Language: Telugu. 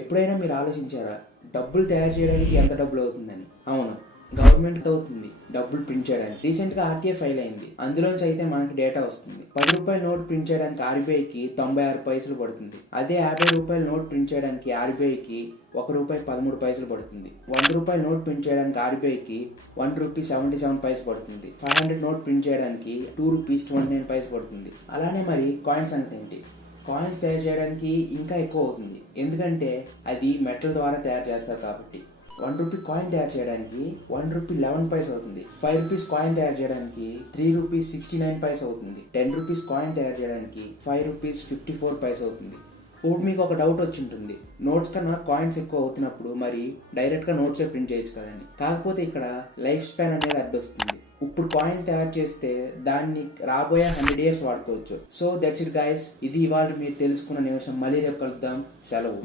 ఎప్పుడైనా మీరు ఆలోచించారా డబ్బులు తయారు చేయడానికి ఎంత డబ్బులు అవుతుందని? అవును, గవర్నమెంట్ అవుతుంది డబ్బులు ప్రింట్ చేయడానికి. రీసెంట్గా ఆర్టీఐ ఫైల్ అయింది, అందులోంచి అయితే మనకి డేటా వస్తుంది. 10 రూపాయల నోట్ ప్రింట్ చేయడానికి ఆర్బీఐకి 96 పైసలు పడుతుంది. అదే 50 రూపాయల నోట్ ప్రింట్ చేయడానికి ఆర్బీఐకి ₹1.13 పడుతుంది. 100 రూపాయల నోట్ ప్రింట్ చేయడానికి ఆర్బీఐకి ₹1.77 పడుతుంది. 500 నోట్ ప్రింట్ చేయడానికి ₹2.29 పడుతుంది. అలానే మరి కాయిన్స్ అంటే ఏంటి? కాయిన్స్ తయారు చేయడానికి ఇంకా ఎక్కువ అవుతుంది, ఎందుకంటే అది మెటల్ ద్వారా తయారు చేస్తారు కాబట్టి. ₹1 కాయిన్ తయారు చేయడానికి ₹1.11 అవుతుంది. ₹5 కాయిన్ తయారు చేయడానికి ₹3.69 అవుతుంది. ₹10 కాయిన్ తయారు చేయడానికి ₹5.54 అవుతుంది. ఇప్పుడు మీకు ఒక డౌట్ వచ్చి ఉంటుంది, నోట్స్ కన్నా కాయిన్స్ ఎక్కువ అవుతున్నప్పుడు మరి డైరెక్ట్గా నోట్సే ప్రింట్ చేయొచ్చు కదండి. కాకపోతే ఇక్కడ లైఫ్ స్పాన్ అనేది అడ్డొస్తుంది. ఇప్పుడు కాయిన్ తయారు చేస్తే దాన్ని రాబోయే 100 years వాడుకోవచ్చు. సో దట్స్ ఇట్ గైస్, ఇది ఇవాళ మీరు తెలుసుకున్న నిమిషం. మళ్ళీ రేపు కలుద్దాం. సెలవు.